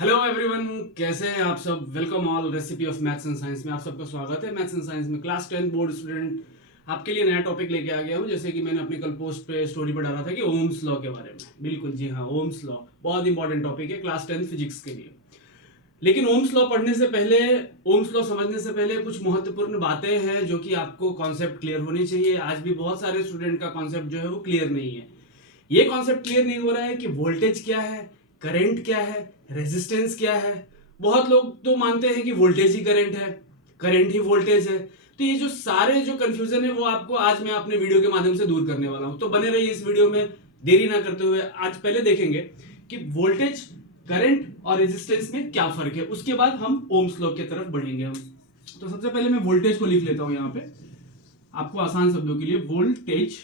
Hello everyone, कैसे हैं आप सब। Welcome all recipe of maths and science में आप सबका स्वागत है। मैथ्स एंड साइंस में क्लास 10 बोर्ड स्टूडेंट आपके लिए नया टॉपिक लेके आ गया हूँ। जैसे कि मैंने अपनी कल पोस्ट पे स्टोरी पर डाला था कि ओम्स लॉ के बारे में। बिल्कुल जी हाँ, ओम्स लॉ बहुत इंपॉर्टेंट टॉपिक है क्लास 10 फिजिक्स के लिए। लेकिन ओम्स लॉ पढ़ने से पहले, ओम्स लॉ समझने से पहले कुछ महत्वपूर्ण बातें हैं जो कि आपको कॉन्सेप्ट क्लियर होनी चाहिए। आज भी बहुत सारे स्टूडेंट का कॉन्सेप्ट जो है वो क्लियर नहीं है। ये कॉन्सेप्ट क्लियर नहीं हो रहा है कि वोल्टेज क्या है, करंट क्या है, रेजिस्टेंस क्या है। बहुत लोग तो मानते हैं कि वोल्टेज ही करंट है, करंट ही वोल्टेज है। तो ये जो सारे जो कंफ्यूजन है वो आपको आज मैं अपने वीडियो के माध्यम से दूर करने वाला हूं। तो बने रहिए इस वीडियो में, देरी ना करते हुए। आज पहले देखेंगे कि वोल्टेज, करंट और रेजिस्टेंस में क्या फर्क है, उसके बाद हम ओम्स लॉ की तरफ बढ़ेंगे हम। तो सबसे पहले मैं वोल्टेज को लिख लेता हूं यहां पे आपको आसान शब्दों के लिए। वोल्टेज,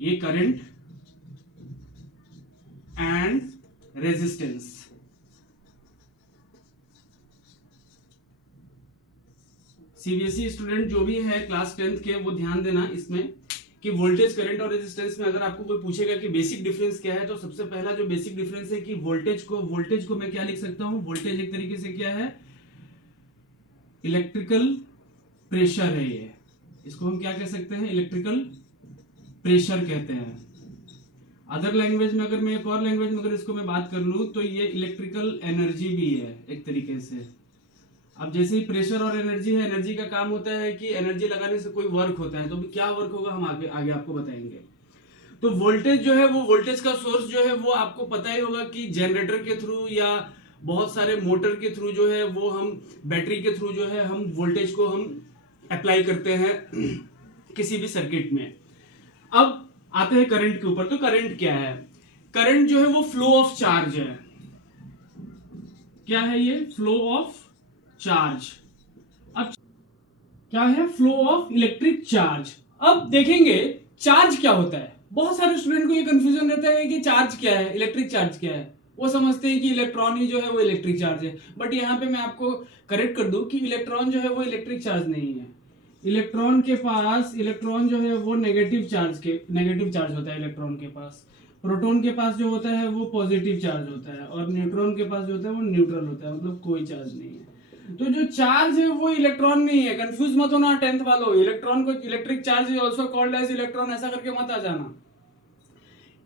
ये current and resistance. CBSE student जो भी है क्लास 10th के, वो ध्यान देना इसमें कि वोल्टेज, करंट और रेजिस्टेंस में अगर आपको कोई पूछेगा कि बेसिक डिफरेंस क्या है, तो सबसे पहला जो बेसिक डिफरेंस है कि वोल्टेज को मैं क्या लिख सकता हूं। वोल्टेज एक तरीके से क्या है, इलेक्ट्रिकल प्रेशर है। ये इसको हम क्या कह सकते हैं, इलेक्ट्रिकल प्रेशर कहते हैं। अदर लैंग्वेज में, अगर मैं एक और लैंग्वेज में अगर इसको मैं बात कर लूं तो ये इलेक्ट्रिकल एनर्जी भी है एक तरीके से। अब जैसे ही प्रेशर और एनर्जी है, एनर्जी का काम होता है कि एनर्जी लगाने से कोई वर्क होता है, तो क्या वर्क होगा हम आगे आगे आपको बताएंगे। तो वोल्टेज जो है, वो वोल्टेज का सोर्स जो है वो आपको पता ही होगा कि जनरेटर के थ्रू या बहुत सारे मोटर के थ्रू जो है वो हम बैटरी के थ्रू जो है हम वोल्टेज को हम अप्लाई करते हैं किसी भी सर्किट में। अब आते हैं करंट के ऊपर। तो करंट क्या है, करंट जो है वो फ्लो ऑफ चार्ज है। क्या है ये, फ्लो ऑफ चार्ज। अब क्या है, फ्लो ऑफ इलेक्ट्रिक चार्ज। अब देखेंगे चार्ज क्या होता है। बहुत सारे स्टूडेंट को ये कंफ्यूजन रहता है कि चार्ज क्या है, इलेक्ट्रिक चार्ज क्या है। वो समझते हैं कि इलेक्ट्रॉन ही जो है वो इलेक्ट्रिक चार्ज है। बट यहां पे मैं आपको करेक्ट कर दूं कि इलेक्ट्रॉन जो है वो इलेक्ट्रिक चार्ज नहीं है। इलेक्ट्रॉन जो है वो नेगेटिव चार्ज होता है इलेक्ट्रॉन के पास। प्रोटॉन के पास जो होता है वो पॉजिटिव चार्ज होता है, और न्यूट्रॉन के पास जो होता है वो न्यूट्रल होता है, मतलब कोई चार्ज नहीं है। तो जो चार्ज है वो इलेक्ट्रॉन नहीं है। कंफ्यूज मत होना 10th वालों, इलेक्ट्रॉन को electric charge is also called as electron ऐसा करके मत आ जाना।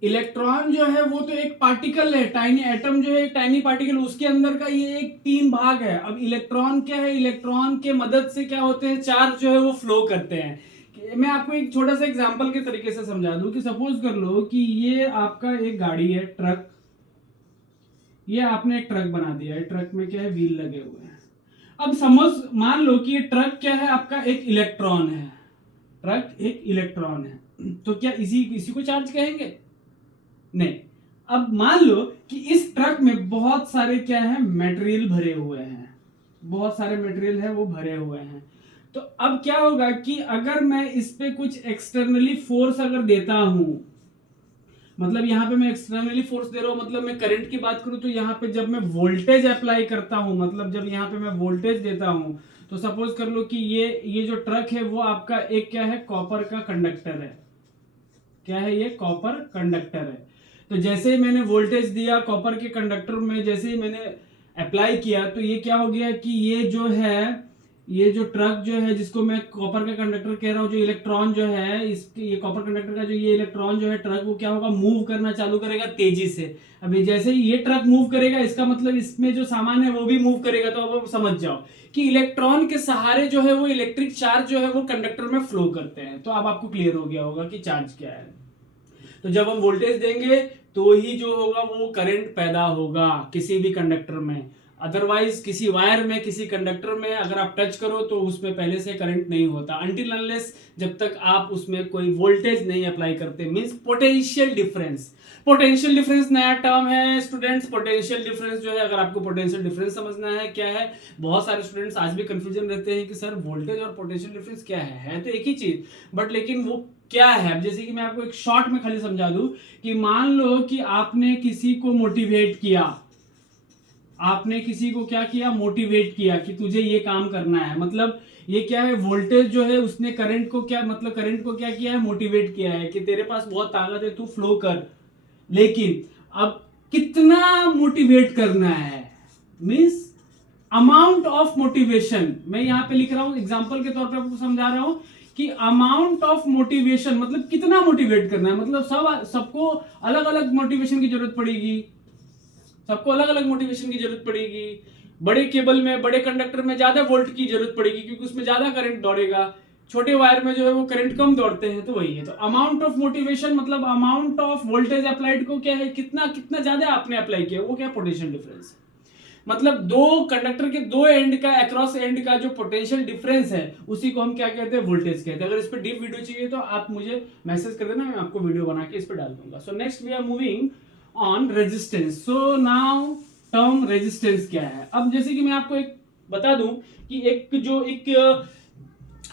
इलेक्ट्रॉन जो है वो तो एक पार्टिकल है, टाइनी एटम जो है एक टाइनी पार्टिकल, उसके अंदर का ये एक 3 भाग है। अब इलेक्ट्रॉन क्या है, इलेक्ट्रॉन के मदद से क्या होते हैं, चार्ज जो है वो फ्लो करते हैं। मैं आपको एक छोटा सा एग्जांपल के तरीके से समझा दूं कि सपोज कर लो कि ये आपका एक गाड़ी है, ट्रक। ये आपने एक ट्रक बना दिया है, ट्रक में क्या है, व्हील लगे हुए हैं। अब मान लो कि ये ट्रक क्या है, आपका एक इलेक्ट्रॉन है। ट्रक एक इलेक्ट्रॉन है, तो क्या इसी को चार्ज कहेंगे? नहीं। अब मान लो कि इस ट्रक में बहुत सारे क्या है, मटेरियल भरे हुए हैं। बहुत सारे मटेरियल है वो भरे हुए हैं। तो अब क्या होगा कि अगर मैं इस पे कुछ एक्सटर्नली फोर्स अगर देता हूं, मतलब यहां पे मैं एक्सटर्नली फोर्स दे रहा हूं, मतलब मैं करंट की बात करूं तो यहां पे जब मैं वोल्टेज अप्लाई करता हूं, मतलब जब यहां पे मैं वोल्टेज देता हूं, तो सपोज कर लो कि ये जो ट्रक है वो आपका एक क्या है, कॉपर का कंडक्टर है। क्या है ये, कॉपर कंडक्टर है। तो जैसे ही मैंने वोल्टेज दिया कॉपर के कंडक्टर में, जैसे ही मैंने अप्लाई किया, तो ये क्या हो गया कि ये जो ट्रक जो है, जिसको मैं कॉपर का कंडक्टर कह रहा हूं, जो इलेक्ट्रॉन जो है इसके, ये कॉपर कंडक्टर का जो ये इलेक्ट्रॉन जो है ट्रक, वो क्या होगा, मूव करना चालू करेगा तेजी से। अभी जैसे ही ये ट्रक मूव करेगा, इसका मतलब इसमें जो सामान है वो भी मूव करेगा। तो अब समझ जाओ कि इलेक्ट्रॉन के सहारे जो है वो इलेक्ट्रिक चार्ज जो है वो कंडक्टर में फ्लो करते हैं। तो अब आपको क्लियर हो गया होगा कि चार्ज क्या है। तो जब हम वोल्टेज देंगे तो ही जो होगा वो करंट पैदा होगा किसी भी कंडक्टर में। अदरवाइज किसी वायर में, किसी कंडक्टर में अगर आप टच करो तो उसमें पहले से करंट नहीं होता, अनटिल अनलेस जब तक आप उसमें कोई वोल्टेज नहीं अप्लाई करते। Means potential difference. Potential difference नया टर्म है स्टूडेंट्स। पोटेंशियल डिफरेंस जो है, अगर आपको पोटेंशियल डिफरेंस समझना है क्या है, बहुत सारे स्टूडेंट्स आज भी कंफ्यूजन रहते हैं कि सर वोल्टेज और पोटेंशियल डिफरेंस क्या है तो एक ही चीज, बट लेकिन वो क्या है। जैसे कि मैं आपको एक शॉर्ट में खाली समझा दूं कि मान लो कि आपने किसी को मोटिवेट किया, आपने किसी को क्या किया, मोटिवेट किया कि तुझे ये काम करना है। मतलब ये क्या है, वोल्टेज जो है उसने करंट को क्या, मतलब करंट को क्या किया है, मोटिवेट किया है कि तेरे पास बहुत ताकत है, तू फ्लो कर। लेकिन अब कितना मोटिवेट करना है, मीन्स अमाउंट ऑफ मोटिवेशन। मैं यहां पे लिख रहा हूं एग्जांपल के तौर पे आपको समझा रहा हूं कि अमाउंट ऑफ मोटिवेशन मतलब कितना मोटिवेट करना है, मतलब सबको अलग अलग मोटिवेशन की जरूरत पड़ेगी, सबको अलग अलग मोटिवेशन की जरूरत पड़ेगी। बड़े केबल में, बड़े कंडक्टर में ज्यादा वोल्ट की जरूरत पड़ेगी क्योंकि उसमें ज्यादा करंट दौड़ेगा, छोटे वायर में जो है वो करंट कम दौड़ते हैं। तो वही है, तो अमाउंट ऑफ मोटिवेशन मतलब अमाउंट ऑफ वोल्टेज अप्लाइड को क्या है, कितना कितना ज्यादा आपने अप्लाई किया, वो क्या पोटेंशियल डिफरेंस है। मतलब दो कंडक्टर के दो एंड का, अक्रॉस एंड का जो पोटेंशियल डिफरेंस है उसी को हम क्या कहते हैं, वोल्टेज कहते हैं। अगर इस पर डीप वीडियो चाहिए तो आप मुझे मैसेज कर देना, मैं आपको वीडियो बना के इस पर डाल दूंगा। So next we are moving on resistance. So now term resistance क्या है। अब जैसे कि मैं आपको एक बता दूं कि एक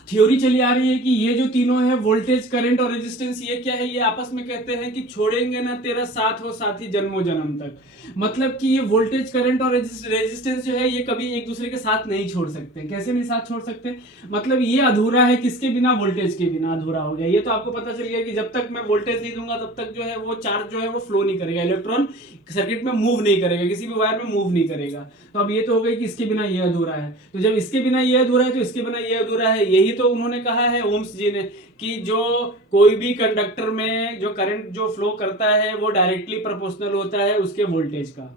थ्योरी चली आ रही है कि ये जो तीनों है, वोल्टेज, करंट और रेजिस्टेंस, ये क्या है, ये आपस में कहते हैं कि छोड़ेंगे ना तेरा साथ हो साथी जन्मों जन्म तक। मतलब कि ये वोल्टेज, करंट और रेजिस्टेंस जो है ये कभी एक दूसरे के साथ नहीं छोड़ सकते। कैसे नहीं साथ छोड़ सकते, मतलब ये अधूरा है किसके बिना, वोल्टेज के बिना अधूरा हो गया। ये तो आपको पता चल गया कि जब तक मैं वोल्टेज नहीं दूंगा तब तक जो है वो चार्ज जो है वो फ्लो नहीं करेगा, इलेक्ट्रॉन सर्किट में मूव नहीं करेगा, किसी भी वायर में मूव नहीं करेगा। तो अब ये तो हो गई कि इसके बिना ये अधूरा है, तो जब इसके बिना ये अधूरा है तो इसके बिना ये अधूरा है। यही तो उन्होंने कहा है ओम्स जी ने कि जो कोई भी कंडक्टर में जो करंट जो फ्लो करता है वो डायरेक्टली प्रोपोर्शनल होता है उसके वोल्टेज का।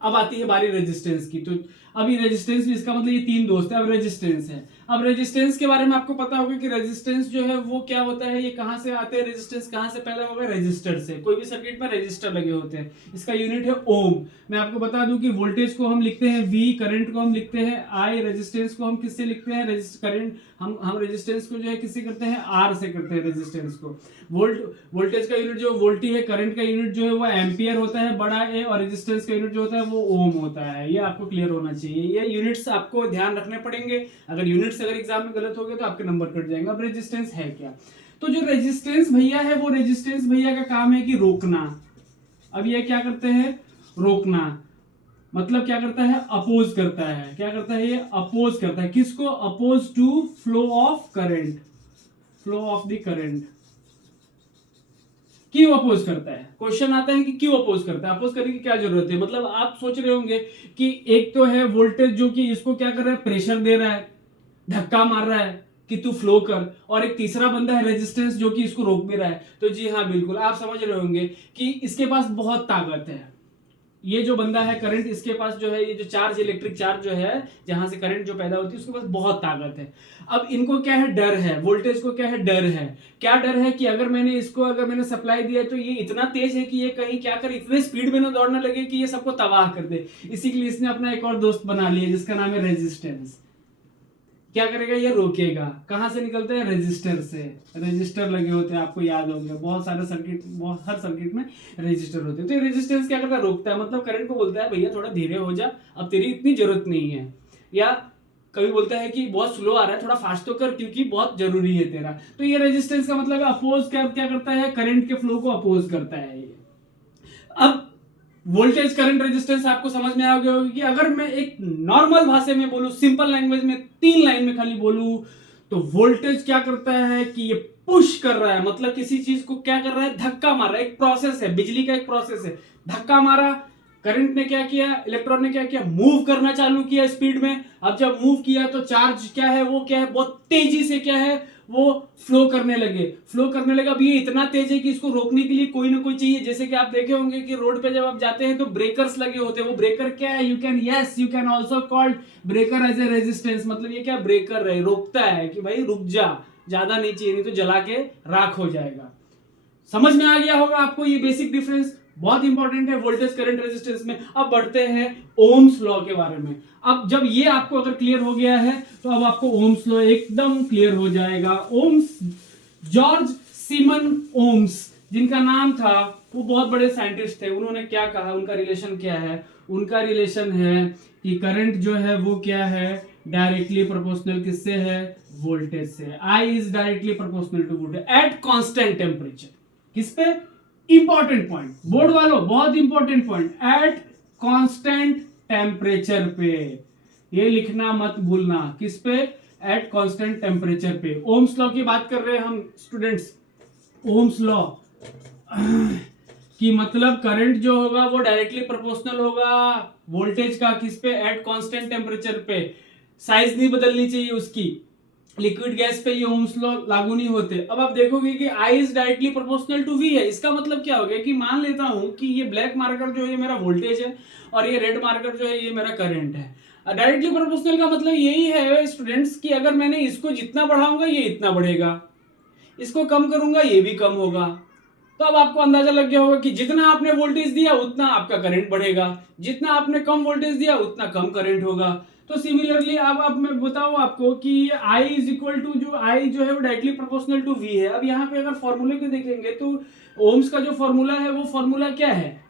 अब आती है बारी रेजिस्टेंस की। तो अभी रेजिस्टेंस भी, इसका मतलब ये तीन दोस्त है। अब रेजिस्टेंस है, अब रेजिस्टेंस के बारे में आपको पता होगा कि रेजिस्टेंस जो है वो क्या होता है, ये कहां से आते हैं, रेजिस्टेंस कहां से पैदा होगा, रजिस्टर से। कोई भी सर्किट में रजिस्टर लगे होते हैं, इसका यूनिट है ओम। मैं आपको बता दूं कि वोल्टेज को हम लिखते हैं V, करंट को हम लिखते हैं I, रेजिस्टेंस को हम किससे लिखते हैं, करंट हम रेजिस्टेंस को जो है किससे करते हैं, R से करते हैं रेजिस्टेंस को। वोल्टेज का यूनिट जो वोल्टी है, करंट का यूनिट जो है वो एम्पियर होता है बड़ा ए, और रेजिस्टेंस का यूनिट जो होता है वो ओम होता है। ये आपको क्लियर होना चाहिए, ये यूनिट्स आपको ध्यान रखने पड़ेंगे। अगर यूनिट्स अगर एग्जाम में गलत हो गए तो आपके नंबर कट जाएंगे। अब रेजिस्टेंस है क्या, तो जो रेजिस्टेंस भैया है वो रेजिस्टेंस भैया का काम है कि रोकना। अब ये क्या करते हैं, रोकना, मतलब क्या करता है, अपोज करता है। क्या करता है, ये अपोज करता है, किसको, oppose to flow of current, flow of the current. क्यों अपोज करता है, क्वेश्चन आता है कि क्यों अपोज करता है, अपोज करने की क्या जरूरत है। मतलब आप सोच रहे होंगे कि एक तो है वोल्टेज जो कि इसको क्या कर रहा है, प्रेशर दे रहा है, धक्का मार रहा है कि तू फ्लो कर, और एक तीसरा बंदा है रेजिस्टेंस जो कि इसको रोक भी रहा है। तो जी हाँ बिल्कुल आप समझ रहे होंगे कि इसके पास बहुत ताकत है। ये जो बंदा है करंट, इसके पास जो है ये जो चार्ज, इलेक्ट्रिक चार्ज जो है जहां से करंट जो पैदा होती है उसके पास बहुत ताकत है। अब इनको क्या है, डर है, वोल्टेज को क्या है, डर है। क्या डर है कि अगर मैंने सप्लाई दिया तो ये इतना तेज है कि ये कहीं क्या करे, इतने स्पीड में ना दौड़ने लगे कि ये सबको तबाह कर दे। इसी के लिए इसने अपना एक और दोस्त बना लिया जिसका नाम है रेजिस्टेंस। क्या करेगा, ये रोकेगा। कहां से निकलते हैं, रेजिस्टर से। रेजिस्टर लगे होते हैं, आपको याद होंगे, बहुत सारे सर्किट, हर सर्किट में रेजिस्टर होते हैं। तो ये रेजिस्टेंस क्या करता है, रोकता है। मतलब करंट को बोलता है भैया थोड़ा धीरे हो जा, अब तेरी इतनी जरूरत नहीं है। या कभी बोलता है कि बहुत स्लो आ रहा है, थोड़ा फास्ट तो कर क्योंकि बहुत जरूरी है तेरा। तो ये रेजिस्टेंस का मतलब अपोज क्या करता है, करंट के फ्लो को अपोज करता है ये। अब वोल्टेज, करंट, रेजिस्टेंस आपको समझ में आ गया होगा कि अगर मैं एक नॉर्मल भाषा में बोलूं, सिंपल लैंग्वेज में, 3 लाइन में खाली बोलूं, तो वोल्टेज क्या करता है कि ये पुश कर रहा है, मतलब किसी चीज को क्या कर रहा है, धक्का मार रहा है। एक प्रोसेस है, बिजली का एक प्रोसेस है, धक्का मारा। करंट ने क्या किया, इलेक्ट्रॉन ने क्या किया, मूव करना चालू किया स्पीड में। अब जब मूव किया तो चार्ज क्या है, वो क्या है, बहुत तेजी से क्या है, वो फ्लो करने लगे। अब ये इतना तेज है कि इसको रोकने के लिए कोई ना कोई चाहिए। जैसे कि आप देखे होंगे कि रोड पे जब आप जाते हैं तो ब्रेकर्स लगे होते हैं। वो ब्रेकर क्या है, you can also called breaker as a resistance. मतलब ये क्या, ब्रेकर है, रोकता है कि भाई रुक जा, ज्यादा नहीं चाहिए, नहीं तो जला के राख हो जाएगा। समझ में आ गया होगा आपको ये बेसिक डिफरेंस, बहुत इंपॉर्टेंट है वोल्टेज, करंट, रेजिस्टेंस में। अब बढ़ते हैं ओम्स लॉ के बारे में। अब जब ये आपको अगर क्लियर हो गया है तो अब आपको ओम्स लॉ एकदम क्लियर हो जाएगा। ओम्स, जॉर्ज सिमन ओम्स जिनका नाम था, वो बहुत बड़े साइंटिस्ट थे। उन्होंने क्या कहा, उनका रिलेशन क्या है, उनका रिलेशन है कि करंट जो है वो क्या है, डायरेक्टली प्रोपोर्शनल किससे है, वोल्टेज से। I is directly proportional to voltage at constant temperature. किस पे, इंपॉर्टेंट पॉइंट, बोर्ड वालों बहुत important point, at constant temperature पे। ये लिखना मत भूलना, किस पे, एट कांस्टेंट टेम्परेचर पे। ओम्स लॉ की बात कर रहे हैं हम स्टूडेंट्स। ओम्स लॉ कि मतलब करंट जो होगा वो डायरेक्टली प्रोपोर्शनल होगा वोल्टेज का, किस पे, एट कांस्टेंट टेम्परेचर पे, साइज नहीं बदलनी चाहिए उसकी। लिक्विड गैस पे ये ओम्स लॉ लागू नहीं होते। अब आप देखोगे कि I is directly proportional to V है। इसका मतलब क्या हो गया कि मान लेता हूं कि ये ब्लैक मार्कर जो है ये मेरा वोल्टेज है और ये रेड मार्कर जो है ये मेरा करंट है। डायरेक्टली प्रोपोर्शनल का मतलब यही है स्टूडेंट्स कि अगर मैंने इसको जितना बढ़ाऊंगा ये इतना बढ़ेगा, इसको कम करूंगा ये भी कम होगा। तो अब आपको अंदाजा लग गया होगा कि जितना आपने वोल्टेज दिया उतना आपका करंट बढ़ेगा, जितना आपने कम वोल्टेज दिया उतना कम करंट होगा। तो सिमिलरली अब मैं बताऊं आपको कि I इज इक्वल टू जो I जो है वो डायरेक्टली प्रोपोर्शनल टू V है। अब यहाँ पे अगर फॉर्मूले को देखेंगे तो ओम्स का जो फॉर्मूला है वो फॉर्मूला क्या है,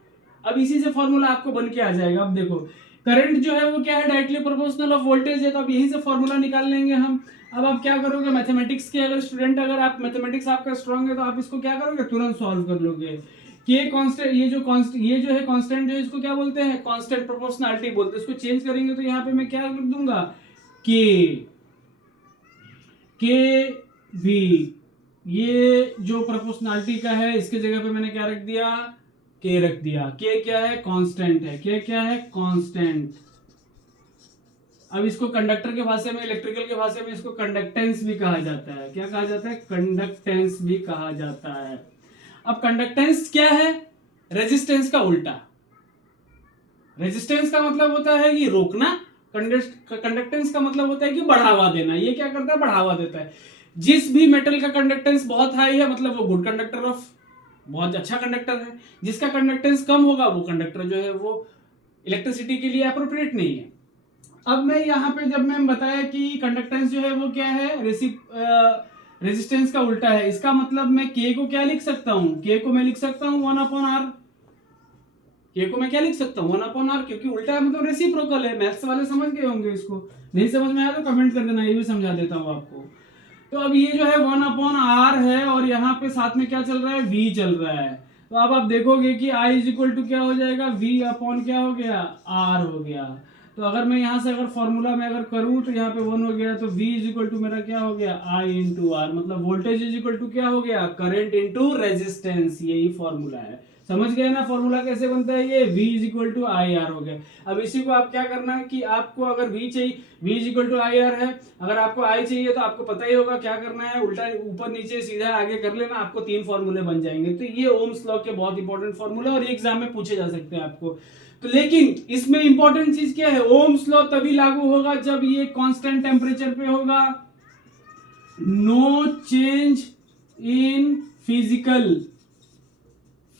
अब इसी से फॉर्मूला आपको बन के आ जाएगा। अब देखो करंट जो है वो क्या है, डायरेक्टली प्रोपोर्शनल ऑफ वोल्टेज है, तो अब यही से फॉर्मूला निकाल लेंगे हम। अब आप क्या करोगे, मैथमेटिक्स के अगर स्टूडेंट, अगर आप मैथमेटिक्स आपका स्ट्रांग है तो आप इसको क्या करोगे, तुरंत सॉल्व कर लोगे। के कांस्टेंट, ये जो है कांस्टेंट जो इसको क्या बोलते हैं, कांस्टेंट प्रोपोर्शनैलिटी बोलते हैं। इसको चेंज करेंगे तो यहाँ पे मैं क्या लिख दूंगा, के वी। ये जो प्रोपोर्शनैलिटी का है इसके जगह पे मैंने क्या रख दिया, के रख दिया। के क्या है, कांस्टेंट है। के क्या है, कांस्टेंट। अब इसको कंडक्टर के भाषा में, इलेक्ट्रिकल के भाषा में इसको कंडक्टेंस भी कहा जाता है। क्या कहा जाता है, कंडक्टेंस भी कहा जाता है। अब कंडक्टेंस क्या है, रेजिस्टेंस का उल्टा। रेजिस्टेंस का मतलब होता है कि रोकना, कंडक्टेंस का मतलब होता है कि बढ़ावा देना। ये क्या करता है, बढ़ावा देता है। जिस भी मेटल का कंडक्टेंस बहुत हाई है मतलब वो गुड कंडक्टर ऑफ, बहुत अच्छा कंडक्टर है। जिसका कंडक्टेंस कम होगा वो कंडक्टर जो है वो इलेक्ट्रिसिटी के लिए अप्रोप्रिएट नहीं है। अब मैं यहाँ पे जब मैं बताया कि कंडक्टेंस जो है वो क्या है, रेजिस्टेंस का उल्टा है, इसका मतलब मैं के को क्या लिख सकता हूँ, के को मैं लिख सकता हूँ 1/r। के को मैं क्या लिख सकता हूँ, 1/r, क्योंकि उल्टा है मतलब रेसिप्रोकल है। मैथ्स वाले समझ गए होंगे, इसको नहीं समझ में आया तो कमेंट कर देना, ये भी समझा देता हूँ आपको। तो अब ये जो है 1/r है और यहाँ पे साथ में क्या चल रहा है, v चल रहा है। तो अब आप देखोगे कि I इज इक्वल टू क्या हो जाएगा, v अपॉन क्या हो गया, r हो गया। तो अगर मैं यहाँ से अगर फॉर्मूला में अगर करूँ तो यहाँ पे 1 हो गया, तो v इज इक्वल टू मेरा क्या हो गया, I इंटू आर। मतलब वोल्टेज इज इक्वल टू क्या हो गया, करंट इंटू रेजिस्टेंस। यही फॉर्मूला है। समझ गए ना फॉर्मूला कैसे बनता है, ये v is equal to I R हो गया। अब इसी को आप क्या करना है कि आपको अगर v चाहिए, v is equal to I R है, अगर आपको i चाहिए तो आपको पता ही होगा क्या करना है, उल्टा ऊपर नीचे सीधा आगे कर लेना, आपको 3 फॉर्मूले बन जाएंगे। तो ये ओम्स लॉ के बहुत इंपॉर्टेंट फॉर्मूले और एग्जाम में पूछे जा सकते हैं आपको। तो लेकिन इसमें इंपॉर्टेंट चीज क्या है, ओम्स लॉ तभी लागू होगा जब ये कांस्टेंट टेम्परेचर पे होगा, no change in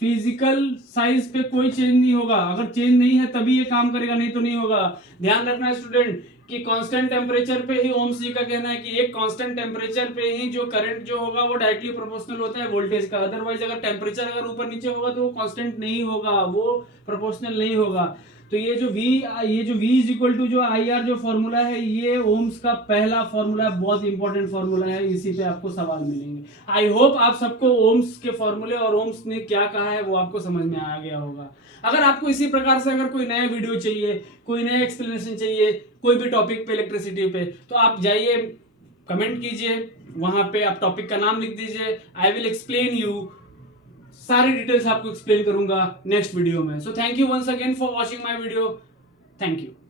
physical size पे कोई चेंज नहीं होगा। अगर चेंज नहीं है तभी ये काम करेगा, नहीं तो नहीं होगा। ध्यान रखना है स्टूडेंट कि कांस्टेंट टेम्परेचर पे ही, ओम्स जी का कहना है कि एक कांस्टेंट टेम्परेचर पे ही जो करंट जो होगा वो डायरेक्टली प्रोपोर्शनल होता है वोल्टेज का। अदरवाइज अगर टेम्परेचर अगर ऊपर नीचे होगा तो वो कांस्टेंट नहीं होगा, वो प्रोपोर्शनल नहीं होगा। तो ये जो v इज इक्वल टू जो आई आर जो फॉर्मूला है, ये ओम्स का पहला फॉर्मूला है, बहुत इंपॉर्टेंट फॉर्मूला है। इसी पे आपको सवाल मिलेंगे। आई होप आप सबको ओम्स के फॉर्मूले और ओम्स ने क्या कहा है वो आपको समझ में आ गया होगा। अगर आपको इसी प्रकार से अगर कोई नया वीडियो चाहिए, कोई नया एक्सप्लेनेशन चाहिए कोई भी टॉपिक पे, इलेक्ट्रिसिटी पे, तो आप जाइए कमेंट कीजिए, वहां पे आप टॉपिक का नाम लिख दीजिए, आई विल एक्सप्लेन यू। सारी डिटेल्स आपको एक्सप्लेन करूंगा नेक्स्ट वीडियो में। So thank you once again for watching my video. Thank you.